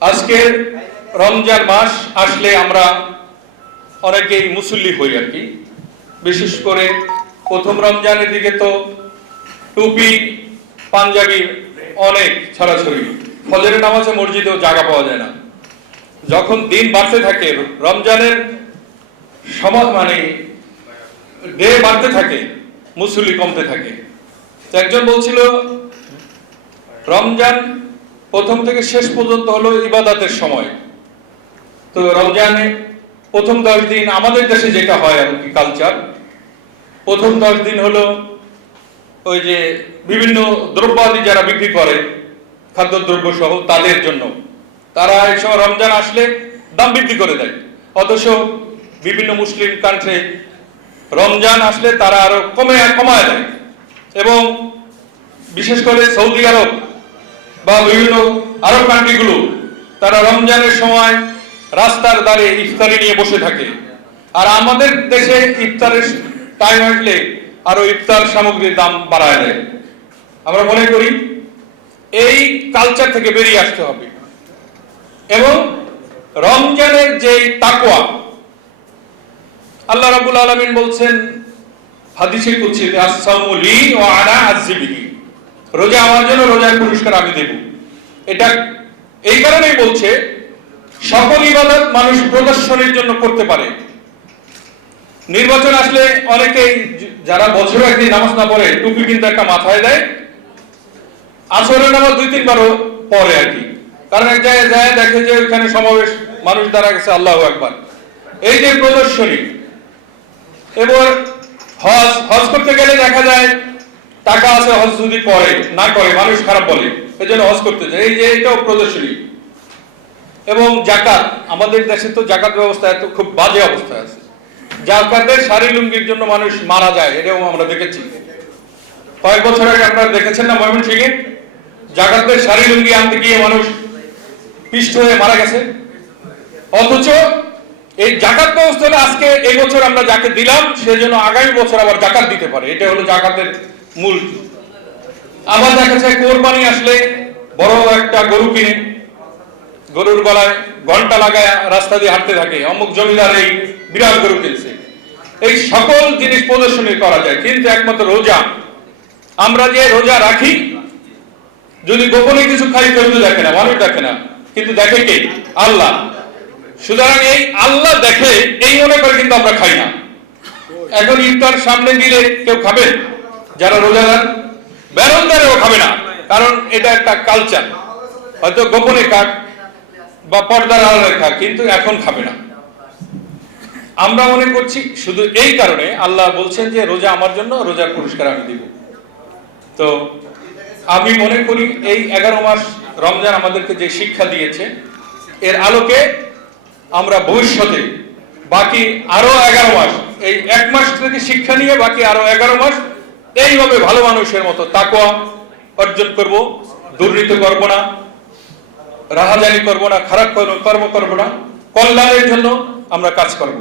আজকে রমজান মাস আসলে আমরা অনেকেই মুসল্লি হই আর কি। বিশেষ করে প্রথম রমজানের দিকে তো টুপি পাঞ্জাবির অনেক ছড়াছড়ি, ফজরের নামাজে মসজিদেও জায়গা পাওয়া যায় না। যখন দিন বাড়তে থাকে, রমজানের মানে ডে বাড়তে থাকে, মুসল্লি কমতে থাকে। একজন বলছিল রমজান প্রথম থেকে শেষ পর্যন্ত হলো ইবাদতের সময়। তো রমজানে প্রথম 10 দিন আমাদের দেশে যেটা হয় আর কি কালচার, প্রথম 10 দিন হলো ওই যে বিভিন্ন দ্রব্যাদি যারা বিক্রি করে খাদ্যদ্রব্য সহ তাদের জন্য, তারা এই সময় রমজান আসলে দাম বৃদ্ধি করে দেয়। অথচ বিভিন্ন মুসলিম কান্ট্রি রমজান আসলে তারা আরো কমায় দেয়। এবং বিশেষ করে সৌদি আরব বা বিভিন্ন আরব কান্ট্রিগুলো, তারা রমজানের সময় রাস্তার ধারে ইফতারি নিয়ে বসে থাকে। আর আমাদের দেশে ইফতারের টাইম আসলে আরো ইফতার সামগ্রীর দাম বাড়ায় দেয়। আমরা মনে করি এই কালচার থেকে বেরিয়ে আসতে হবে এবং রমজানের যে তাকওয়া, আল্লাহ রাব্বুল আলামিন বলছেন হাদিসে কুদসিতে, আস-সাওমু লি ওয়া আনা আজজি বিহি, রোজা আমার জন্য, রোজার পুরস্কার আমি দেব। এটা এই কারণেই বলছে সকল ইবাদত মানুষ প্রদর্শনের জন্য করতে পারে। নির্বাচন আসলে অনেকেই যারা বছরে একদিন নামাজ না পড়ে টুপি কিন্তু একটা মাথায় দেয়, আসরের নামাজ 2-3 বারও পড়ে আর কি। কারণ এক জায়গায় যায় দেখে যে ওইখানে সমাবেশ, মানুষ দাঁড়া গেছে, আল্লাহু আকবার। এই যে প্রদর্শনী। এবার হজ করতে গেলে দেখা যায় টাকা আছে, হজ যদি করে না করে মানুষ খারাপ বলে, এই জন্য হজ করতে যায়। এই যে এটাও প্রদর্শনী। এবং জাকাত, আমাদের দেশে তো জাকাত ব্যবস্থা এত খুব বাজে অবস্থায় আছে। জাকাতের শাড়ি লুঙ্গির জন্য মানুষ মারা যায়, এটাও আমরা দেখেছি। কয়েক বছর আগে আপনারা দেখেছেন না ময়মনসিংহে জাকাতের শাড়ি লুঙ্গি আনতে গিয়ে মানুষ পিষ্ট হয়ে মারা গেছে। অথচ এই জাকাত ব্যবস্থা হলে আজকে এই বছর আমরা যাকে দিলাম সেজন্য আগামী বছর আবার জাকাত দিতে পারে, এটা হলো জাকাতের মূল। আবার দেখা যায় কোরবানি আসলে বড় একটা গরু কিনে গরুর গলায় ঘন্টা লাগায় রাস্তা দিয়ে হাঁটতে থাকে, অমুক জমিদার এই বিরাট গরু কিনছে। এই সকল জিনিস প্রদর্শনী করা যায়, কিন্তু একমাত্র রোজা, আমরা যে রোজা রাখি যদি গোপনে কিছু খাই কেউ তো দেখে না, মানুষ দেখে না, কিন্তু দেখে কে? আল্লাহ। সুতরাং এই আল্লাহ দেখে এই মনে করে কিন্তু আমরা খাই না। এখন ইফতার সামনে দিলে কেউ খাবে? যারা রোজাদার বেরোনদারেও খাবে না, কারণ এটা একটা কালচার। হয়তো গোপনে খাক বা পর্দার আড়ালে খাক, কিন্তু এখন খাবে না। আমরা মনে করছি শুধু এই কারণে আল্লাহ বলছেন যে রোজা আমার জন্য, রোজার পুরস্কার আমি দিব। তো আমি মনে করি এই 11 মাস রমজান আমাদেরকে যে শিক্ষা দিয়েছে, এর আলোকে আমরা ভবিষ্যতে বাকি আরো 11 মাস, এই 1 মাস থেকে শিক্ষা নিয়ে বাকি আরো 11 মাস এইভাবে ভালো মানুষের মতো তাকওয়া অর্জন করব, দুর্নীতি করব না, রাহাজানি করব না, খারাপ কর্ম করব না, কল্যাণের জন্য আমরা কাজ করব।